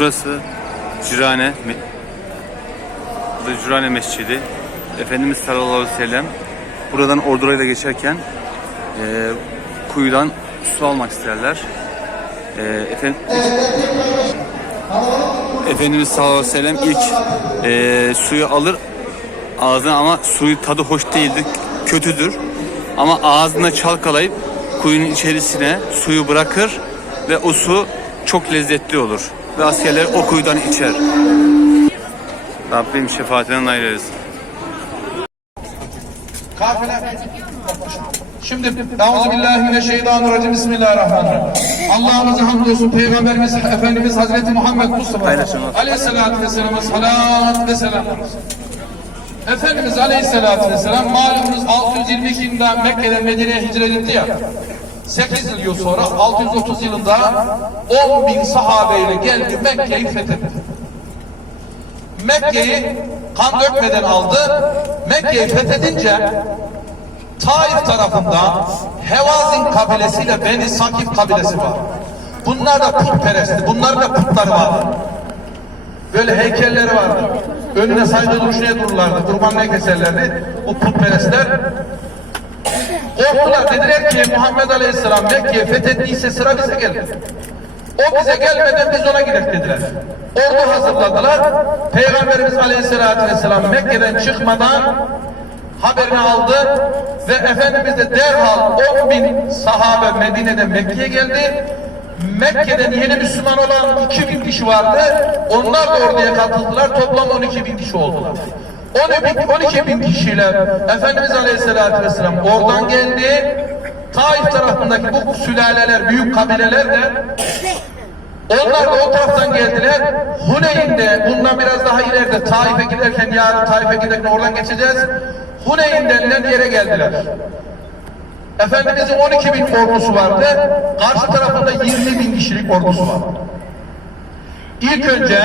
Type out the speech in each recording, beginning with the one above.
Burası Cürane, Me- bu da Cürane Mescidi. Efendimiz sallallahu aleyhi ve sellem buradan orduyla geçerken e, kuyudan su almak isterler. E, efendim, Efendimiz sallallahu aleyhi ve sellem ilk e, suyu alır ağzına ama suyu tadı hoş değildir, kötüdür. Ama ağzına çalkalayıp kuyunun içerisine suyu bırakır ve o su çok lezzetli olur. Ve askerler o kuyudan içer. Rabbim şefaatine nail eylesin. Kafile. Şimdi Euzubillahimineşşeytanirracim Bismillahirrahmanirrahim. Allah'ımıza hamdolsun Peygamberimiz Efendimiz Hazreti Muhammed Mustafa. Aleyhisselatü Vesselam'a salat ve selam. Efendimiz Aleyhisselatü Vesselam malumunuz 622 yılında Mekke'den Medine'ye hicret etti ya. 8 yıl sonra 630 yılında 10 bin sahabeyle geldi Mekke'yi fethetti. Mekke'yi kan dökmeden aldı. Mekke'yi fethedince Taif tarafında Hevazin kabilesiyle Beni Sakif kabilesi var. Bunlar da putperestti. Bunların da putları vardı. Böyle heykelleri vardı. Önüne saygı duruşuna dururlardı. Kurbanına keserlerdi. Bu putperestler Korktular dediler ki Muhammed Aleyhisselam Mekke'yi fethettiyse sıra bize gelir. O bize gelmeden biz ona gidelim dediler. Ordu hazırladılar. Peygamberimiz Aleyhisselatü Vesselam Mekke'den çıkmadan haberini aldı ve Efendimiz de derhal 10 bin sahabe Medine'den Mekke'ye geldi. Mekke'den yeni Müslüman olan 2 bin kişi vardı. Onlar da orduya katıldılar. Toplam 12 bin kişi oldular. 12 bin, 12 bin kişiyle Efendimiz Aleyhisselatü Vesselam oradan geldi. Taif tarafındaki bu sülaleler, büyük kabileler de onlar da o taraftan geldiler. Huneyn'de bundan biraz daha ileride Taif'e giderken yarın Taif'e giderken oradan geçeceğiz. Huneyn denilen yere geldiler. Efendimizin 12 bin ordusu vardı. Karşı tarafında 20 bin kişilik ordusu var. İlk önce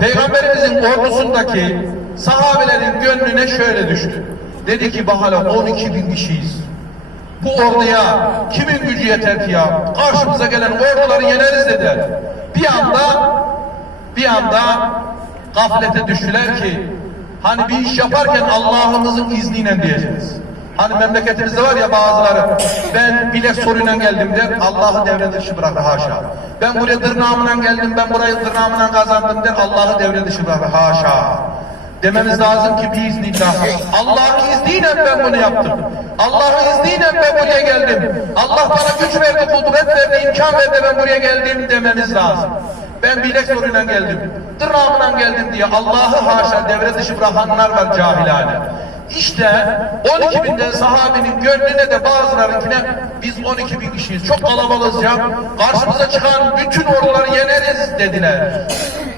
Peygamberimizin ordusundaki sahabelerin gönlüne şöyle düştü. Dedi ki bakalım 12 bin kişiyiz. Bu orduya kimin gücü yeter ki ya? Karşımıza gelen orduları yeneriz dediler. Bir anda bir anda gaflete düştüler ki hani bir iş yaparken Allah'ımızın izniyle diyeceğiz. Hani memleketimizde var ya bazıları ben bilek soruyla geldim der Allah'ı devre dışı bırakır haşa. Ben buraya tırnağımla geldim ben burayı tırnağımla kazandım der Allah'ı devre dışı bırakır haşa. Dememiz lazım ki biiznillah. Allah'ın izniyle ben bunu yaptım. Allah'ın izniyle ben buraya geldim. Allah bana güç verdi, kudret verdi, imkan verdi ben buraya geldim dememiz lazım. Ben bilek soruyla geldim. Tırnağımla geldim diye Allah'ı haşa devre dışı bırakanlar var cahilane. İşte 12 binden sahabenin gönlüne de bazılarınkine biz 12 bin kişiyiz. Çok kalabalığız ya. Karşımıza çıkan bütün orduları yeneriz dediler.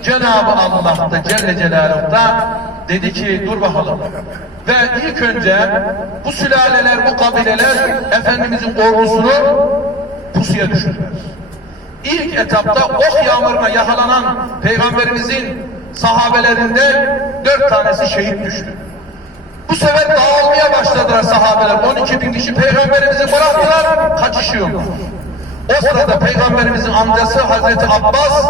Cenab-ı Allah da Celle Celaluhu da dedi ki dur bakalım. Ve ilk önce bu sülaleler, bu kabileler Efendimizin ordusunu pusuya düşürdüler. İlk etapta ok yağmuruna yakalanan Peygamberimizin sahabelerinden dört tanesi şehit düştü. Bu sefer dağılmaya başladılar sahabeler. 12 bin kişi peygamberimizi bıraktılar, kaçışıyorlar. O sırada peygamberimizin amcası Hazreti Abbas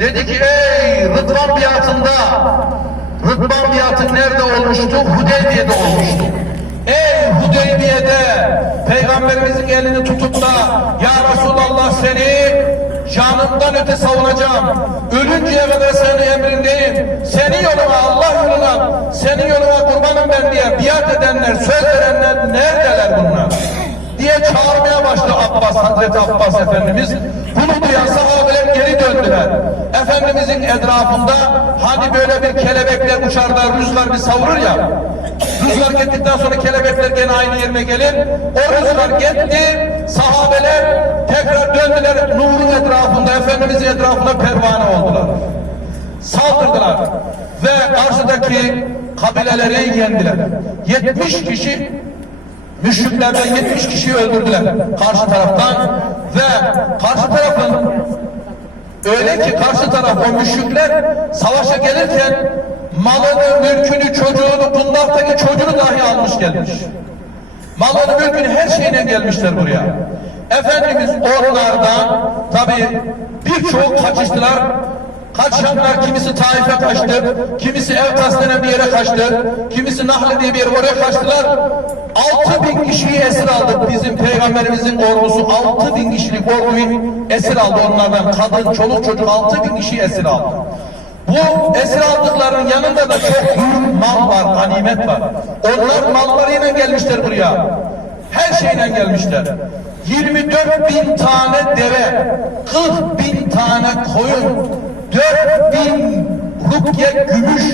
dedi ki ey Rıdvan biatında Rıdvan biatı nerede olmuştu? Hudeybiye'de olmuştu. Ey Hudeybiye'de peygamberimizin elini tutup da ya Resulallah seni canımdan öte savunacağım. Ölünceye kadar senin emrindeyim. Senin yoluna Allah yoluna senin yoluna kurbanım ben diye biat edenler, söz verenler neredeler bunlar? diye çağırmaya başladı Abbas, Hazreti Abbas Efendimiz. Bunu duyan sahabeler geri döndüler. Efendimizin etrafında hani böyle bir kelebekler uçar da rüzgar bir savurur ya. Rüzgar gittikten sonra kelebekler gene aynı yerine gelir. O rüzgar gitti. Sahabeler tekrar döndüler. Nur'un etrafında, Efendimizin etrafında pervane oldular. Saldırdılar. Ve karşıdaki kabileleri yendiler. 70 kişi müşriklerden 70 kişiyi öldürdüler karşı taraftan ve karşı tarafın Öyle ki karşı taraf o müşrikler savaşa gelirken malını, mülkünü, çocuğunu, kundaktaki çocuğunu dahi almış gelmiş. Malını, mülkünü her şeyine gelmişler buraya. Efendimiz onlardan tabi birçoğu kaçıştılar. Kaçanlar kimisi Taif'e kaçtı, kimisi Evtas denen bir yere kaçtı, kimisi Nahle diye bir yere oraya kaçtılar. Altı bin kişiyi esir aldık bizim peygamberimizin ordusu. Altı bin kişilik orduyu esir aldı onlardan. Kadın, çoluk çocuk altı bin kişiyi esir aldı. Bu esir aldıklarının yanında da çok büyük mal var, ganimet var. Onlar mallarıyla gelmişler buraya. Her şeyle gelmişler. 24 bin tane deve, 40 bin tane koyun, 4 bin rupye gümüş,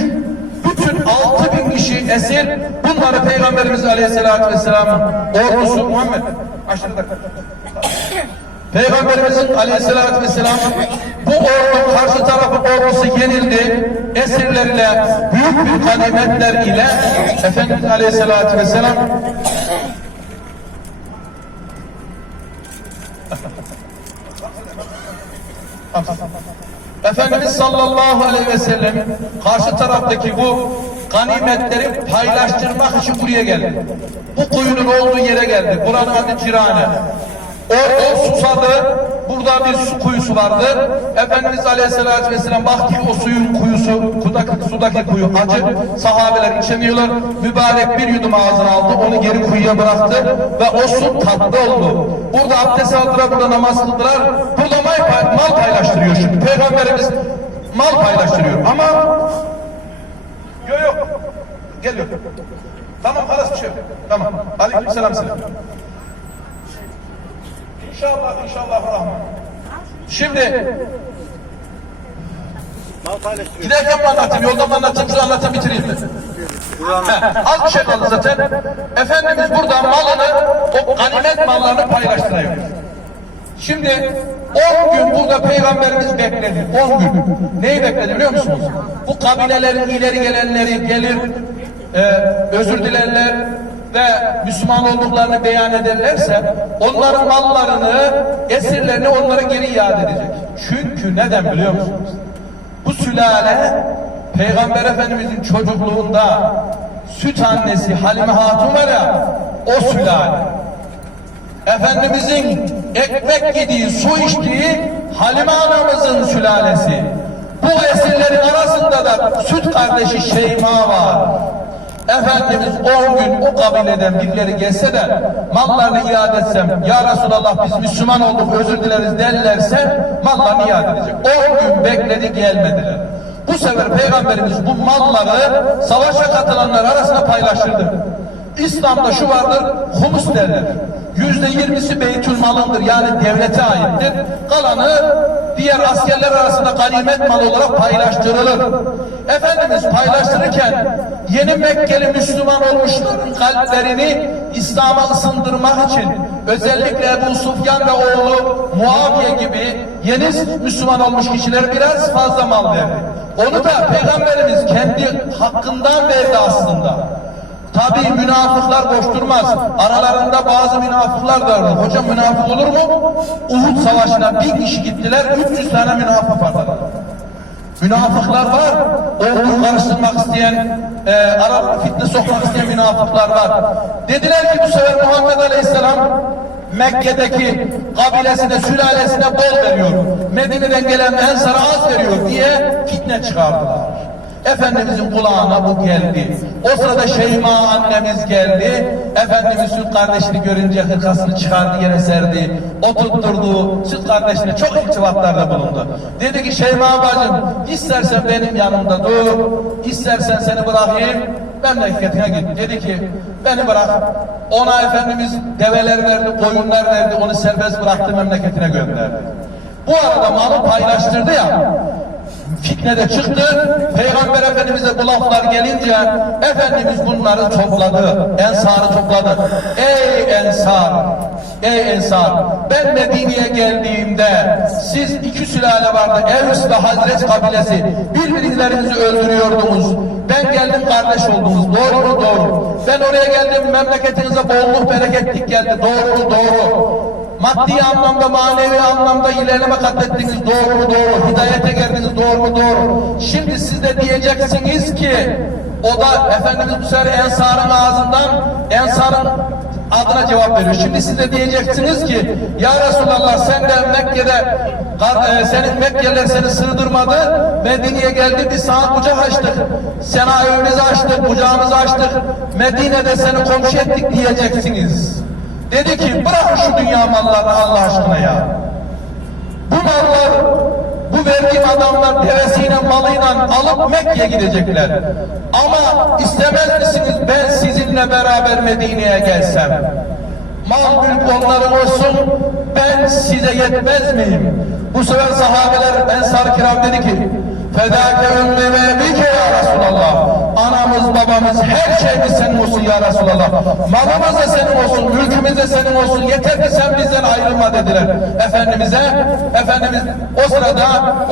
bütün 6 bin kişi esir, bunları Peygamberimiz Aleyhisselatü Vesselam'ın ordusu Muhammed, aşağıda. Peygamberimizin aleyhissalatü vesselam bu ordu karşı tarafın ordusu yenildi. Esirlerle büyük bir ganimetler ile Efendimiz aleyhissalatü vesselam Efendimiz sallallahu aleyhi ve sellem karşı taraftaki bu ganimetleri paylaştırmak için buraya geldi. Bu kuyunun olduğu yere geldi. Buranın adı Cirane. Orada susadı. Burada bir su kuyusu vardı. Efendimiz Aleyhisselatü Vesselam baktı o suyun kuyusu, kudaki, sudaki kuyu acı. Sahabeler içemiyorlar. Mübarek bir yudum ağzına aldı. Onu geri kuyuya bıraktı. Ve o su tatlı oldu. Burada abdest aldılar, burada namaz kıldılar. Burada mal, mal paylaştırıyor şimdi. Peygamberimiz mal paylaştırıyor. Ama yok yok. Geliyor. Tamam halas bir şey yok. Tamam. Aleyküm selam selam. İnşallah, inşallah rahman. Şimdi giderken mi anlatayım, yolda mı anlatayım, şunu anlatayım bitireyim mi? Az şey kaldı zaten. Efendimiz burada malını, o ganimet mallarını paylaştırıyor. Şimdi 10 gün burada peygamberimiz bekledi. 10 gün. Neyi bekledi biliyor musunuz? Bu kabilelerin ileri gelenleri gelir, e, özür dilerler ve Müslüman olduklarını beyan ederlerse onların mallarını, esirlerini onlara geri iade edecek. Çünkü neden biliyor musunuz? Bu sülale Peygamber Efendimizin çocukluğunda süt annesi Halime Hatun var ya o sülale. Efendimizin ekmek yediği, su içtiği Halime anamızın sülalesi. Bu esirlerin arasında da süt kardeşi Şeyma var. Efendimiz 10 gün o kabileden birileri gelse de mallarını iade etsem, Ya Resulallah biz Müslüman olduk özür dileriz derlerse mallarını iade edecek. 10 gün bekledi gelmediler. Bu sefer Peygamberimiz bu malları savaşa katılanlar arasında paylaştırdı. İslam'da şu vardır, humus derler. Yüzde yirmisi beytül malındır yani devlete aittir. Kalanı diğer askerler arasında ganimet mal olarak paylaştırılır. Efendimiz paylaştırırken yeni Mekkeli Müslüman olmuşların kalplerini İslam'a ısındırmak için özellikle Ebu Sufyan ve oğlu Muaviye gibi yeni Müslüman olmuş kişilere biraz fazla mal verdi. Onu da Peygamberimiz kendi hakkından verdi aslında. Tabi münafıklar boş. Aralarında bazı münafıklar da var. Hocam münafık olur mu? Uhud savaşına bin kişi gittiler, 300 tane münafık vardı. Münafıklar var. Ordu karıştırmak isteyen, e, ara fitne sokmak isteyen münafıklar var. Dediler ki bu sefer Muhammed Aleyhisselam Mekke'deki kabilesine, sülalesine bol veriyor. Medine'den gelen Ensar'a az veriyor diye fitne çıkardılar. Efendimizin kulağına bu geldi. O sırada Şeyma annemiz geldi. Efendimiz süt kardeşini görünce hırkasını çıkardı yere serdi. Oturtturdu. Süt kardeşine çok iltifatlarda bulundu. Dedi ki Şeyma bacım istersen benim yanımda dur. istersen seni bırakayım. Memleketine git. Dedi ki beni bırak. Ona Efendimiz develer verdi, koyunlar verdi. Onu serbest bıraktı memleketine gönderdi. Bu arada malı paylaştırdı ya fitne de çıktı. Peygamber Efendimiz'e bu laflar gelince Efendimiz bunları topladı. Ensar'ı topladı. Ey Ensar! Ey Ensar! Ben Medine'ye geldiğimde siz iki sülale vardı. Evs ve Hazret kabilesi. Birbirlerinizi öldürüyordunuz. Ben geldim kardeş oldunuz. Doğru mu? Doğru. Ben oraya geldim memleketinize bolluk bereketlik geldi. Doğru mu? Doğru. Maddi anlamda, manevi anlamda ilerleme kat ettiniz. Doğru mu doğru? Hidayete geldiniz. Doğru mu doğru? Şimdi siz de diyeceksiniz ki o da Efendimiz bu sefer Ensar'ın ağzından Ensar'ın adına cevap veriyor. Şimdi siz de diyeceksiniz ki Ya Resulallah sen de Mekke'de e, senin Mekkeliler seni sığdırmadı. Medine'ye geldi biz sana kucak açtık. Sana evimizi açtık, kucağımızı açtık. Medine'de seni komşu ettik diyeceksiniz. Dedi ki bırakın şu dünya mallarını Allah aşkına ya. Bu mallar, bu verdiğim adamlar devesiyle malıyla alıp Mekke'ye gidecekler. Ama istemez misiniz ben sizinle beraber Medine'ye gelsem? Mal mülk onların olsun, ben size yetmez miyim? Bu sefer sahabeler, Ensar kiram dedi ki, Fedâke ümmü ve bike ya Resulallah. Anamız, babamız, her şeyimiz senin olsun ya Resulallah. Malımız da senin olsun, mülkümüz de senin olsun. Yeter ki sen bizden ayrılma dediler Efendimiz'e. Efendimiz o sırada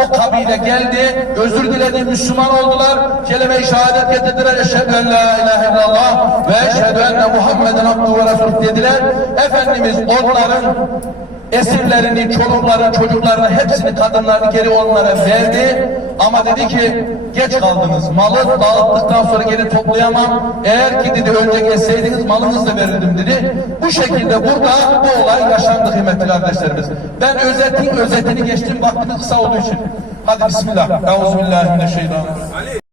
o kabile geldi, özür diledi, Müslüman oldular. Kelime-i şehadet getirdiler. Eşhedü en la ilahe illallah ve eşhedü enne Muhammeden abduhu ve resulü dediler. Efendimiz onların esirlerini, çolukların, çocuklarını, hepsini, kadınlarını geri onlara verdi. Ama dedi ki geç kaldınız. Malı dağıttıktan sonra geri toplayamam. Eğer ki dedi önce gelseydiniz malınızı da verirdim dedi. Bu şekilde burada bu olay yaşandı kıymetli kardeşlerimiz. Ben özetin özetini geçtim vaktimiz kısa olduğu için. Hadi bismillah. Euzubillahimineşşeytanirracim.